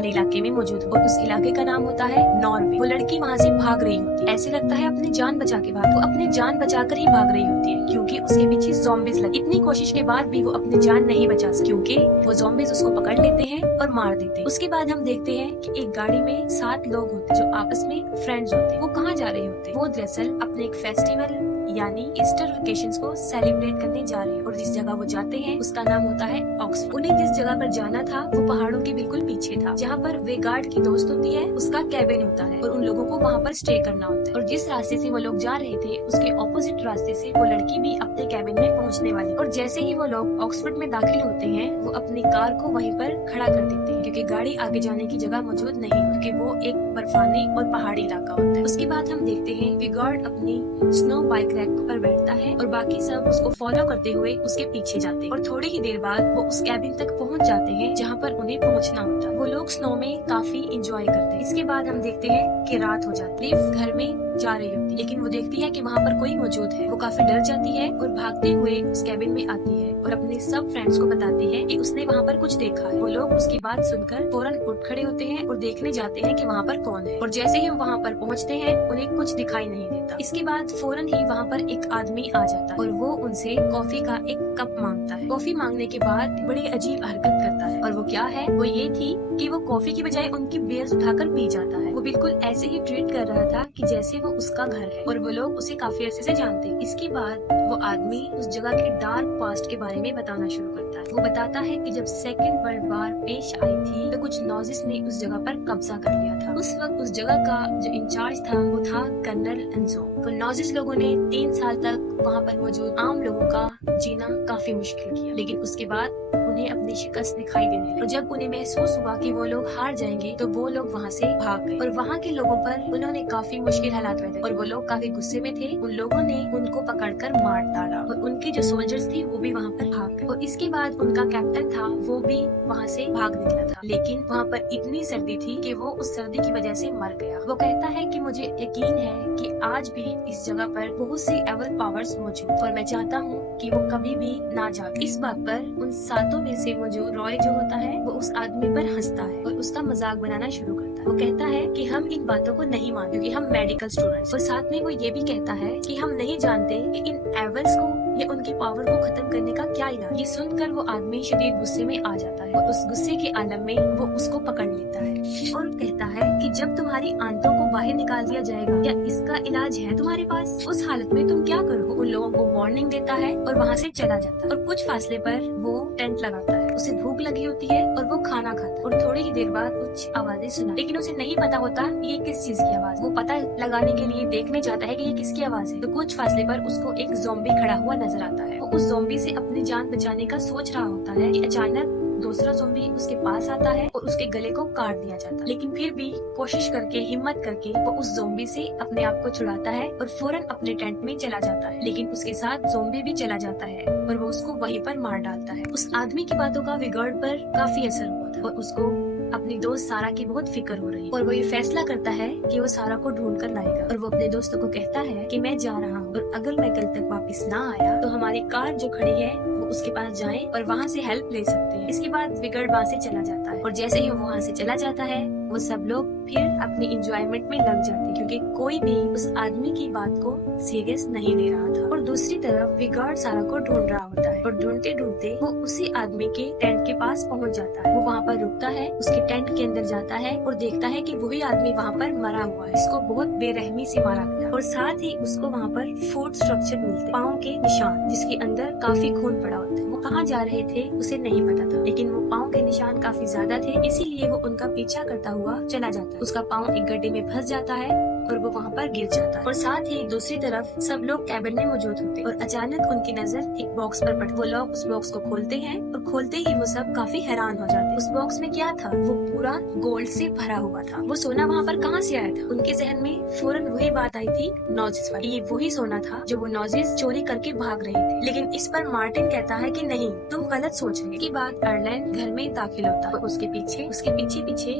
वाले इलाके में मौजूद हो और उस इलाके का नाम होता है नॉर्वे। वो लड़की वहाँ से भाग रही होती है, ऐसे लगता है अपनी जान बचा के भाग, वो अपनी जान बचाकर ही भाग रही होती है क्योंकि उसके पीछे ज़ॉम्बीज लगे। इतनी कोशिश के बाद भी वो अपनी जान नहीं बचा सकती क्योंकि वो ज़ॉम्बीज उसको पकड़ लेते हैं और मार देते हैं। उसके बाद हम देखते हैं कि एक गाड़ी में 7 लोग होते हैं जो आपस में फ्रेंड्स होते हैं। वो कहाँ जा रहे होते हैं? वो दरअसल अपने एक फेस्टिवल यानी ईस्टर वेकेशंस को सेलिब्रेट करने जा रहे हैं और जिस जगह वो जाते हैं उसका नाम होता है ऑक्सफोर्ड। उन्हें जिस जगह पर जाना था वो पहाड़ों के बिल्कुल पीछे था, जहाँ पर वेगार्ड की दोस्त होती है उसका कैबिन होता है और उन लोगों को वहाँ पर स्टे करना होता है। और जिस रास्ते से वो लोग जा रहे थे उसके ऑपोजिट रास्ते से वो लड़की भी अपने कैबिन में पहुँचने वाली। और जैसे ही वो लोग ऑक्सफोर्ड में दाखिल होते हैं वो अपनी कार को वहीं पर खड़ा कर देते हैं क्योंकि गाड़ी आगे जाने की जगह मौजूद नहीं क्योंकि वो एक बर्फानी और पहाड़ी इलाका होता है। उसके बाद हम देखते हैं वेगार्ड अपनी स्नो बाइक रैक पर बैठता है और बाकी सब उसको फॉलो करते हुए उसके पीछे जाते हैं और थोड़ी ही देर बाद वो उस कैबिन तक पहुंच जाते हैं जहां पर उन्हें पहुंचना होता है। वो लोग स्नो में काफी एंजॉय करते हैं। इसके बाद हम देखते हैं कि रात हो जाती है, घर में जा रही होती है लेकिन वो देखती है कि वहाँ पर कोई मौजूद है। वो काफी डर जाती है और भागते हुए उस कैबिन में आती है और अपने सब फ्रेंड्स को बताती है कि उसने वहाँ पर कुछ देखा है। वो लोग उसकी बात सुनकर फौरन उठ खड़े होते हैं और देखने जाते हैं कि वहाँ पर कौन है। और जैसे ही वो वहाँ पर पहुँचते हैं उन्हें कुछ दिखाई नहीं देता। इसके बाद फौरन ही वहाँ पर एक आदमी आ जाता है और वो उनसे कॉफी का एक कप मांगता है। कॉफी मांगने के बाद बड़ी अजीब हरकत करता है और वो क्या है, वो ये थी कि वो कॉफी की बजाय उनकी बेल्स उठाकर पी जाता है। वो बिल्कुल ऐसे ही ट्रीट कर रहा था कि जैसे वो उसका घर है और वो लोग उसे काफी अरसे से जानते हैं। इसके बाद वो आदमी उस जगह के डार्क पास्ट के बारे में बताना शुरू करता है। वो बताता है कि जब सेकेंड वर्ल्ड वॉर पेश आई थी तो कुछ नॉजिस ने उस जगह पर कब्जा कर लिया था। उस वक्त उस जगह का जो इंचार्ज था वो था कर्नल एंजो। तो नॉजिस लोगों ने 3 साल तक वहाँ पर मौजूद आम लोगों का जीना काफी मुश्किल किया लेकिन उसके बाद उन्हें अपनी शिकस्त दिखाई देने लगी और जब उन्हें महसूस हुआ कि वो लोग हार जाएंगे तो वो लोग वहाँ से भाग गए और वहाँ के लोगों पर उन्होंने काफी मुश्किल हालात पैदा और वो लोग काफी गुस्से में थे। उन लोगों ने उनको पकड़कर मार डाला और उनके जो सोल्जर्स थे वो भी वहाँ पर भाग गए और इसके बाद उनका कैप्टन था वो भी वहाँ से भाग निकला था लेकिन वहाँ पर इतनी सर्दी थी कि वो उस सर्दी की वजह से मर गया। वो कहता है कि मुझे यकीन है कि आज भी इस जगह पर बहुत सी एवल पावर्स मौजूद और मैं चाहता हूँ कि वो कभी भी ना जागे। इस बात पर उन 7 में से मौजूद रॉय जो होता है वो उस आदमी पर हंसता है और उसका मजाक बनाना शुरू करता है। वो कहता है कि हम इन बातों को नहीं मानते क्योंकि हम मेडिकल स्टूडेंट्स। और साथ में वो ये भी कहता है कि हम नहीं जानते कि इन एवल्स को या उनकी पावर को खत्म करने का क्या इलाज। ये सुनकर वो आदमी शदीद गुस्से में आ जाता है और उस गुस्से के आलम में वो उसको पकड़ लेता है और कहता है कि जब तुम्हारी आंतों को बाहर निकाल दिया जाएगा या इसका इलाज है तुम्हारे पास, उस हालत में तुम क्या करोगे। उन लोगों को वार्निंग देता है और वहाँ से चला जाता है और कुछ फासले पर वो टेंट लगाता है। उसे भूख लगी होती है और वो खाना खाता है और थोड़ी ही देर बाद कुछ आवाजें सुना लेकिन उसे नहीं पता होता ये किस चीज की आवाज। वो पता लगाने के लिए देखने जाता है कि ये किसकी आवाज है। तो कुछ फासले पर उसको एक ज़ॉम्बी खड़ा हुआ नजर आता है। वो उस ज़ॉम्बी से अपनी जान बचाने का सोच रहा होता है कि अचानक दूसरा ज़ॉम्बी उसके पास आता है और उसके गले को काट दिया जाता है लेकिन फिर भी कोशिश करके हिम्मत करके वो उस ज़ॉम्बी से अपने आप को छुड़ाता है और फौरन अपने टेंट में चला जाता है लेकिन उसके साथ ज़ॉम्बी भी चला जाता है और वो उसको वहीं पर मार डालता है। उस आदमी की बातों का वेगार्ड पर काफी असर हुआ था और उसको अपनी दोस्त सारा की बहुत फिक्र हो रही और वो ये फैसला करता है कि वो सारा को ढूंढ कर लाएगा और वो अपने दोस्तों को कहता है कि मैं जा रहा हूँ और अगर मैं कल तक वापस ना आया तो हमारी कार जो खड़ी है वो उसके पास जाएं और वहाँ से हेल्प ले सकते हैं। इसके बाद विगड़ वहाँ से चला जाता है और जैसे ही वो वहाँ से चला जाता है वो सब लोग फिर अपनी इंजॉयमेंट में लग जाते हैं क्योंकि कोई भी उस आदमी की बात को सीरियस नहीं ले रहा था। और दूसरी तरफ विगार्ड सारा को ढूंढ रहा होता है और ढूंढते ढूंढते वो उसी आदमी के टेंट के पास पहुंच जाता है। वो वहाँ पर रुकता है, उसके टेंट के अंदर जाता है और देखता है कि वही आदमी वहाँ पर मरा हुआ है, इसको बहुत बेरहमी से मारा गया और साथ ही उसको वहाँ पर फूड स्ट्रक्चर मिलते, पाँव के निशान जिसके अंदर काफी खून पड़ा होता है। वो कहाँ जा रहे थे उसे नहीं पता था लेकिन वो पाँव के निशान काफी ज्यादा थे इसीलिए वो उनका पीछा करता हुआ चला जाता है। उसका पाँव एक गड्ढे में फंस जाता है और वो वहाँ पर गिर जाता है और साथ ही दूसरी तरफ सब लोग कैबिन में मौजूद होते और अचानक उनकी नजर एक बॉक्स पर पड़ती। वो लोग उस बॉक्स को खोलते हैं और खोलते ही वो सब काफी हैरान हो जाते हैं। उस बॉक्स में क्या था? वो पूरा गोल्ड से भरा हुआ था। वो सोना वहाँ पर कहाँ से आया था? उनके जहन में फौरन वही बात आई थी नॉजिस वाली। ये वही सोना था जो वो नॉजिस चोरी करके भाग रहे थे। लेकिन इस पर मार्टिन कहता है कि नहीं, तुम गलत सोच रहे। की बात आयरलैंड घर में दाखिल होता है और उसके पीछे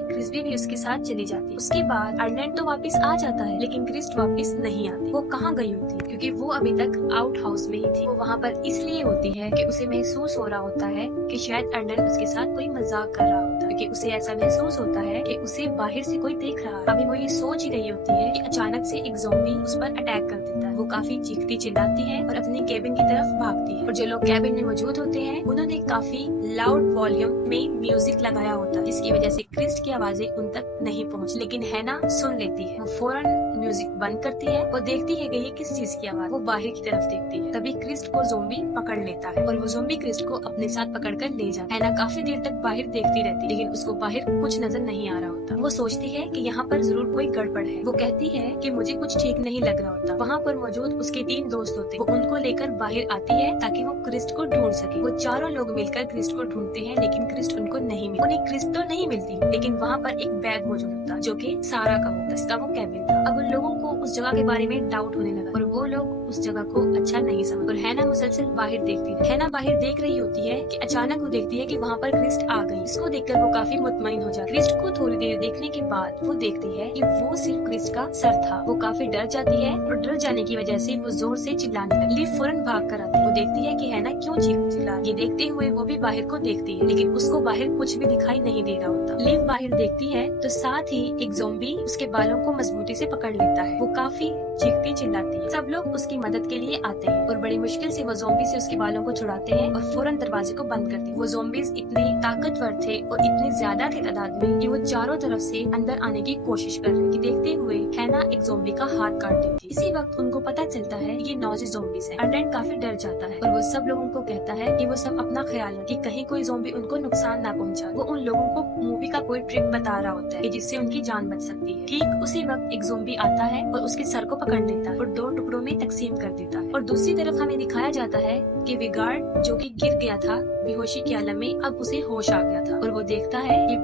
क्रिस्बी भी उसके साथ चली जाती। उसके बाद आयरलैंड तो वापस आ जाता है लेकिन क्रिस्ट वापस नहीं आती। वो कहाँ गई होती है? क्योंकि वो अभी तक आउट हाउस में ही थी। वो वहाँ पर इसलिए होती है कि उसे महसूस हो रहा होता है कि शायद आयरलैंड उसके साथ कोई मजाक कर रहा होता है कि उसे ऐसा महसूस होता है कि उसे बाहर से कोई देख रहा है। अभी वो ये सोच ही रही होती है कि अचानक से एक ज़ॉम्बी उस पर अटैक कर देता है। वो काफी चीखती चिल्लाती है और अपने केबिन की तरफ भागती है और जो लोग केबिन में मौजूद होते हैं उन्होंने काफी लाउड वॉल्यूम में म्यूजिक लगाया होता है, जिसकी वजह से क्रिस्ट की आवाजें उन तक नहीं पहुँच, लेकिन हैना सुन लेती है। वो फौरन म्यूजिक बंद करती है और देखती है कि ये किस चीज की आवाज। वो बाहर की तरफ देखती है, तभी क्रिस्ट को ज़ॉम्बी पकड़ लेता है और वो ज़ॉम्बी क्रिस्ट को अपने साथ पकड़कर ले जाता है। हैना काफी देर तक बाहर देखती रहती है, लेकिन उसको बाहर कुछ नजर नहीं आ रहा होता। वो सोचती है कि यहाँ पर जरूर कोई गड़बड़ है। वो कहती है कि मुझे कुछ ठीक नहीं लग रहा होता। वहाँ पर मौजूद उसके 3 दोस्त होते हैं। वो उनको लेकर बाहर आती है ताकि वो क्रिस्ट को ढूंढ सके। वो चारों लोग मिलकर क्रिस्ट को ढूंढते हैं, लेकिन क्रिस्ट उनको नहीं मिलती। उन्हें क्रिस्ट तो नहीं मिलती, लेकिन वहाँ पर एक बैग मौजूद होता जो कि सारा का होता, इसका वो केबिन था। अब उन लोगों को उस जगह के बारे में डाउट होने लगा और वो लोग उस जगह को अच्छा नहीं समझ। और हैना मुसलसल बाहर देखती है। हैना बाहर देख रही होती है कि अचानक वो देखती है कि वहाँ पर क्रिस्ट आ गई। इसको देखकर वो काफी मुतमईन हो जाती है। क्रिस्ट को थोड़ी देर देखने के बाद वो देखती है कि वो सिर्फ क्रिस्ट का सर था। वो काफी डर जाती है और डर जाने की वजह से वो जोर से चिल्लाने लगती है। लिव फौरन भाग कर आती है। वो देखती है कि हैना क्यों चिल्ला। ये देखते हुए वो भी बाहर को देखती है, लेकिन उसको बाहर कुछ भी दिखाई नहीं दे रहा होता। लिव बाहर देखती है तो साथ ही एक ज़ॉम्बी उसके बालों को मजबूती से पकड़ लेता है। वो काफी चीखती चिल्लाती है। सब लोग उसकी मदद के लिए आते हैं और बड़ी मुश्किल से वो ज़ॉम्बी से उसके बालों को छुड़ाते हैं और फौरन दरवाजे को बंद करते हैं। वो ज़ॉम्बीज इतने ताकतवर थे और इतने ज्यादा थे तादाद में कि वो चारों तरफ से अंदर आने की कोशिश कर रहे थे। देखते हुए हैना एक ज़ॉम्बी का हाथ काट देती है। इसी वक्त उनको पता चलता है ये 9 ज़ॉम्बीज हैं। अर्लेंड काफी डर जाता है और वो सब लोगों को कहता है कि वो सब अपना ख्याल रखें, कि कहीं कोई ज़ॉम्बी उनको नुकसान ना पहुंचा। वो उन लोगों को मूवी का कोई ट्रिक बता रहा होता है जिससे उनकी जान बच सकती है। ठीक उसी वक्त एक ज़ॉम्बी आता है और उसके सर को पकड़ लेता है और 2 टुकड़ों में तकसीम कर देता है। और दूसरी तरफ हमें दिखाया जाता है कि विगार्ड जो कि गिर गया था बेहोशी के आलम में, अब उसे होश आ गया था और वो देखता है कि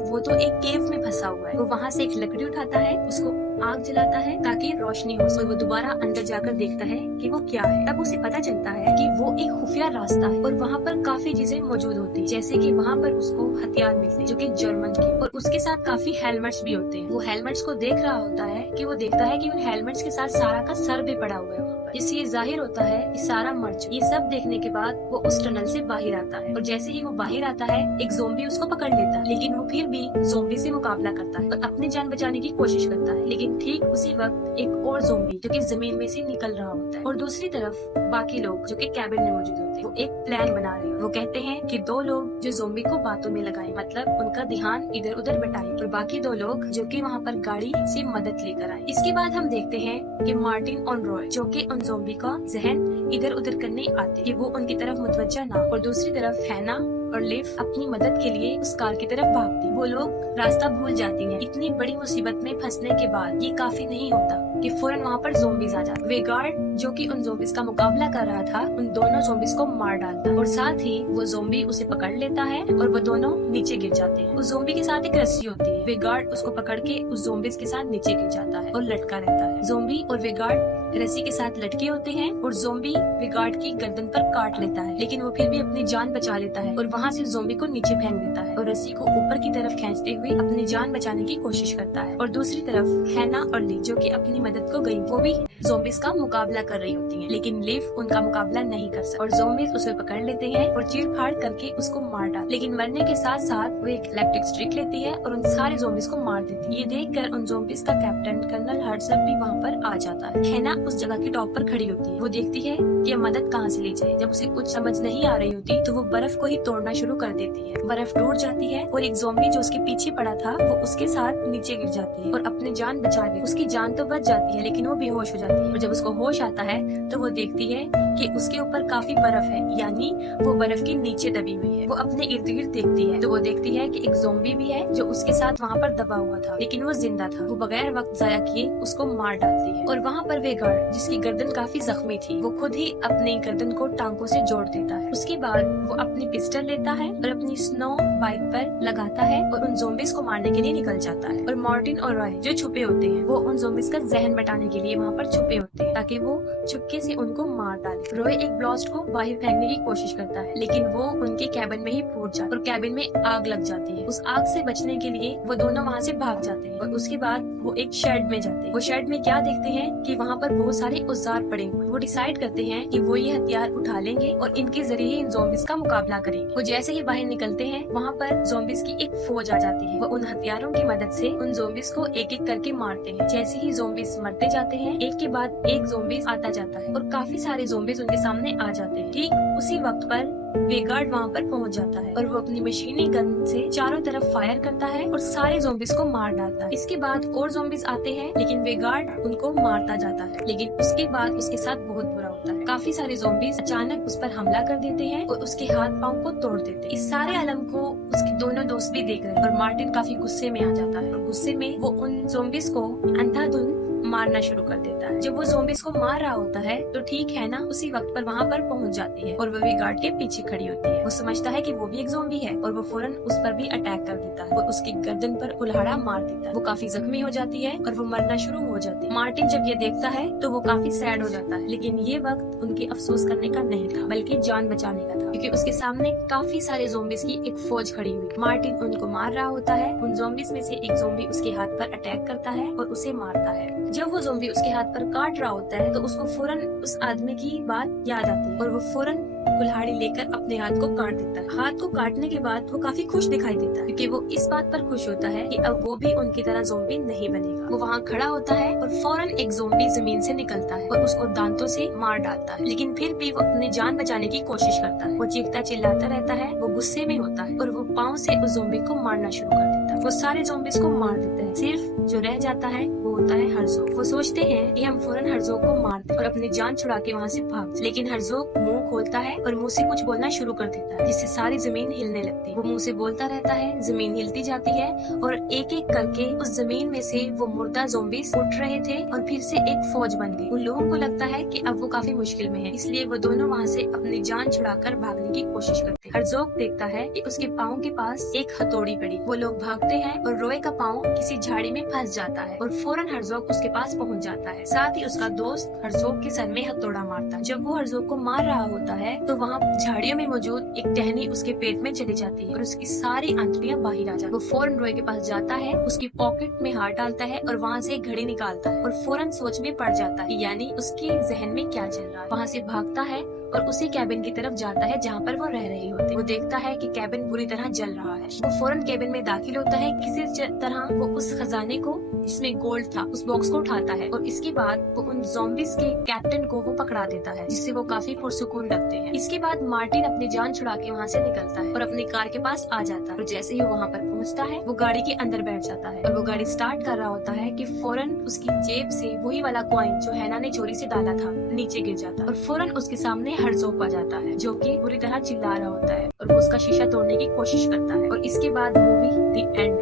वो तो एक केव में फंसा हुआ है। वो वहाँ से एक लकड़ी उठाता है, उसको आग जलाता है ताकि रोशनी हो सके। वो दोबारा अंदर जाकर देखता है कि वो क्या है। तब उसे पता चलता है कि वो एक खुफिया रास्ता है और वहाँ पर काफी चीजें मौजूद होती है, जैसे कि वहाँ पर उसको हथियार मिलते हैं जो कि जर्मन के, और उसके साथ काफी हेलमेट्स भी होते हैं। वो हेलमेट्स को देख रहा होता है कि वो देखता है कि उन हेलमेट्स के साथ सारा का सर भी पड़ा हुआ है वहाँ पर, जिससे ये जाहिर होता है कि सारा मर चुका। ये सब देखने के बाद वो उस टनल से बाहर आता है और जैसे ही वो बाहर आता है एक ज़ॉम्बी उसको पकड़ लेता है, लेकिन वो फिर भी ज़ॉम्बी से मुकाबला करता है और अपनी जान बचाने की कोशिश करता है। लेकिन ठीक उसी वक्त एक और ज़ॉम्बी जो कि जमीन में से निकल रहा होता है और दूसरी तरफ बाकी लोग जो कि कैबिन में मौजूद होते हैं वो एक प्लान बना रहे हैं। वो कहते हैं कि 2 लोग जो ज़ॉम्बी को बातों में लगाएं, मतलब उनका ध्यान इधर उधर बटाएं, और बाकी 2 लोग जो कि वहाँ पर गाड़ी से मदद लेकर आए। इसके बाद हम देखते हैं कि मार्टिन और रॉय जो कि उन ज़ॉम्बी का जहन इधर उधर करने आते कि वो उनकी तरफ मुतवज्जा ना, और दूसरी तरफ हैना और लिव अपनी मदद के लिए उस कार की तरफ भागती। वो लोग रास्ता भूल जाती हैं। इतनी बड़ी मुसीबत में फंसने के बाद ये काफी नहीं होता कि फौरन वहाँ पर ज़ॉम्बीज आ जाते। वेगार्ड जो कि उन ज़ॉम्बीज का मुकाबला कर रहा था उन दोनों ज़ॉम्बीज को मार डालता और साथ ही वो ज़ॉम्बी उसे पकड़ लेता है और वो दोनों नीचे गिर जाते हैं। उस ज़ॉम्बी के साथ एक रस्सी होती है। वेगार्ड उसको पकड़ के उस ज़ॉम्बीज के साथ नीचे गिर जाता है और लटका रहता है। ज़ॉम्बी और वेगार्ड रस्सी के साथ लटके होते हैं और ज़ॉम्बी वेगार्ड की गर्दन पर काट लेता है, लेकिन वो फिर भी अपनी जान बचा लेता है और वहाँ से ज़ॉम्बी को नीचे फेंक देता है और रस्सी को ऊपर की तरफ खींचते हुए अपनी जान बचाने की कोशिश करता है। और दूसरी तरफ हैना और लिव जो कि अपनी मदद को गई, वो भी ज़ॉम्बीज का मुकाबला कर रही होती हैं, लेकिन लिव उनका मुकाबला नहीं कर सकता और ज़ॉम्बीज उसे पकड़ लेते हैं और चीर-फाड़ करके उसको मार डालते। लेकिन मरने के साथ साथ वो एक इलेक्ट्रिक स्ट्रिक लेती है और उन सारे ज़ॉम्बीज को मार देती है। ये देखकर उन ज़ॉम्बीज का कैप्टन कर्नल हर्ट्जब भी वहाँ पर आ जाता है। हैना उस जगह की टॉप पर खड़ी होती है। वो देखती है कि मदद कहाँ से ली जाए। जब उसे कुछ समझ नहीं आ रही होती तो वो बर्फ को ही तोड़ना शुरू कर देती है। बर्फ टूट जाती है और एक ज़ॉम्बी जो उसके पीछे पड़ा था वो उसके साथ नीचे गिर जाती है और अपनी जान बचा ले। उसकी जान तो बच जाती है लेकिन वो बेहोश हो जाती है और जब उसको होश आता है तो वो देखती है कि उसके ऊपर काफी बर्फ है, यानी वो बर्फ के नीचे दबी हुई है। वो अपने इर्द गिर्द देखती है तो वो देखती है कि एक ज़ॉम्बी भी है जो उसके साथ वहाँ पर दबा हुआ था, लेकिन वो जिंदा था। वो बगैर वक्त जाया किए उसको मार डालती है और वहाँ पर वेगार्ड जिसकी गर्दन काफी जख्मी थी वो खुद ही अपनी गर्दन को टांगों से जोड़ देता है। उसके बाद वो अपनी पिस्टल लेता है और अपनी स्नो बाइक पर लगाता है और उन ज़ॉम्बीज को मारने के लिए निकल जाता है। और मार्टिन और रॉय जो छुपे होते हैं वो उन ज़ॉम्बीज का जहन बटाने के लिए वहाँ पर छुपे होते हैं ताकि वो चुपके से उनको मार डाले। डाले। रॉय एक ब्लास्ट को बाहर फेंकने की कोशिश करता है, लेकिन वो उनके कैबिन में ही फूट जाता है और कैबिन में आग लग जाती है। उस आग से बचने के लिए वो दोनों वहाँ से भाग जाते हैं और उसके बाद वो एक शेड में जाते हैं। वो शेड में क्या देखते हैं कि वहाँ पर बहुत सारे औजार पड़े हुए। वो डिसाइड करते हैं कि वो ये हथियार उठा लेंगे और इनके जरिए इन ज़ॉम्बीज़ का मुकाबला करेंगे। वो जैसे ही बाहर निकलते हैं, वहाँ पर ज़ॉम्बीज़ की एक फौज आ जाती है। वो उन हथियारों की मदद से उन ज़ॉम्बीज़ को एक एक करके मारते हैं। जैसे ही ज़ॉम्बीज़ मरते जाते हैं, एक के बाद एक ज़ॉम्बीज़ आता जाता है और काफी सारे ज़ॉम्बीज़ उनके सामने आ जाते हैं। ठीक उसी वक्त पर वेगार्ड वहाँ पर पहुँच जाता है और वो अपनी मशीनी गन से चारों तरफ फायर करता है और सारे ज़ॉम्बीज़ को मार डालता है। इसके बाद और ज़ॉम्बीज़ आते हैं, लेकिन वेगार्ड उनको मारता जाता है। लेकिन उसके बाद उसके साथ बहुत बुरा होता है। काफी सारे ज़ॉम्बीज़ अचानक उस पर हमला कर देते हैं और उसके हाथ पाँव को तोड़ देते हैं। इस सारे आलम को उसके दोनों दोस्त भी देख रहे हैं और मार्टिन काफी गुस्से में आ जाता है और गुस्से में वो उन ज़ॉम्बीज़ को अंधाधुंध मारना शुरू कर देता है। जब वो ज़ॉम्बीज़ को मार रहा होता है तो ठीक है ना, उसी वक्त पर वहाँ पर पहुँच जाती है और वो वेगार्ड के पीछे खड़ी होती है। वो समझता है कि वो भी एक ज़ॉम्बी है और वो फौरन उस पर भी अटैक कर देता है। वो उसकी गर्दन पर कुल्हाड़ा मार देता है। वो काफी जख्मी हो जाती है और वो मरना शुरू हो जाती है। मार्टिन जब ये देखता है तो वो काफी सैड हो जाता है, लेकिन ये वक्त उनके अफसोस करने का नहीं था, बल्कि जान बचाने का था, क्योंकि उसके सामने काफी सारे ज़ॉम्बीज़ की एक फौज खड़ी हुई। मार्टिन उनको मार रहा होता है। उन ज़ॉम्बीज़ में से एक ज़ॉम्बी उसके हाथ पर अटैक करता है और उसे मारता है। जब वो ज़ॉम्बी उसके हाथ पर काट रहा होता है तो उसको फौरन उस आदमी की बात याद आती है और वो फौरन कुल्हाड़ी लेकर अपने हाथ को काट देता है। हाथ को काटने के बाद वो काफी खुश दिखाई देता है, क्योंकि वो इस बात पर खुश होता है कि अब वो भी उनकी तरह ज़ॉम्बी नहीं बनेगा। वो वहाँ खड़ा होता है और फौरन एक ज़ॉम्बी जमीन से निकलता है और उसको दांतों से मार डालता है, लेकिन फिर भी वो अपनी जान बचाने की कोशिश करता है। वो चीखता चिल्लाता रहता है, वो गुस्से में होता है और वो पाँव से उस ज़ॉम्बी को मारना शुरू कर देता है। वो सारे ज़ॉम्बीज़ को मार देता है। सिर्फ जो रह जाता है वो होता है हर्ज़ोग। वो सोचते हैं कि हम फौरन हर्ज़ोग को मार दें और अपनी जान छुड़ा के वहाँ से भाग जाएं। लेकिन हर्ज़ोग मुंह खोलता है और मुंह से कुछ बोलना शुरू कर देता है, जिससे सारी जमीन हिलने लगती है। वो मुंह से बोलता रहता है, जमीन हिलती जाती है और एक एक करके उस जमीन में से वो मुर्दा ज़ॉम्बीज़ उठ रहे थे और फिर से एक फौज बन गई। उन लोगों को लगता है कि अब वो काफी मुश्किल में है, इसलिए वो दोनों वहाँ से अपनी जान छुड़ाकर भागने की कोशिश करते हैं। हर्ज़ोग देखता है कि उसके पाँव के पास एक हथौड़ी पड़ी। वो लोग भागते हैं और रॉय का पाँव किसी झाड़ी में फंस जाता है और फौरन हर्ज़ोग उसके पास पहुँच जाता है। साथ ही उसका दोस्त हर्ज़ोग के सर में हथौड़ा मारता है। जब वो हर्ज़ोग को मार रहा होता है तो वहाँ झाड़ियों में मौजूद एक टहनी उसके पेट में चली जाती है और उसकी सारी आंतड़ियां बाहर आ जाती है। वो फौरन रॉय के पास जाता है, उसकी पॉकेट में हाथ डालता है और वहाँ से एक घड़ी निकालता है और फौरन सोच में पड़ जाता है, यानी उसके जहन में क्या चल रहा है। वहाँ से भागता है और उसी कैबिन की तरफ जाता है जहाँ पर वो रह रही होती है। वो देखता है कि कैबिन बुरी तरह जल रहा है। वो फौरन कैबिन में दाखिल होता है। किसी तरह वो उस खजाने को, जिसमें गोल्ड था, उस बॉक्स को उठाता है और इसके बाद वो उन ज़ॉम्बीज़ के कैप्टन को वो पकड़ा देता है, जिससे वो काफी पुरसुकून लगते हैं। इसके बाद मार्टिन अपनी जान छुड़ा के वहाँ से निकलता है और अपनी कार के पास आ जाता है और जैसे ही वो वहाँ पर पहुँचता है वो गाड़ी के अंदर बैठ जाता है और वो गाड़ी स्टार्ट कर रहा होता है कि फौरन उसकी जेब से वही वाला कॉइन जो हैना ने चोरी से डाला था नीचे गिर जाता है और फौरन उसके सामने हर्ज़ोग आ जाता है, जो कि बुरी तरह चिल्ला रहा होता है और वो उसका शीशा तोड़ने की कोशिश करता है और इसके बाद मूवी द एंड।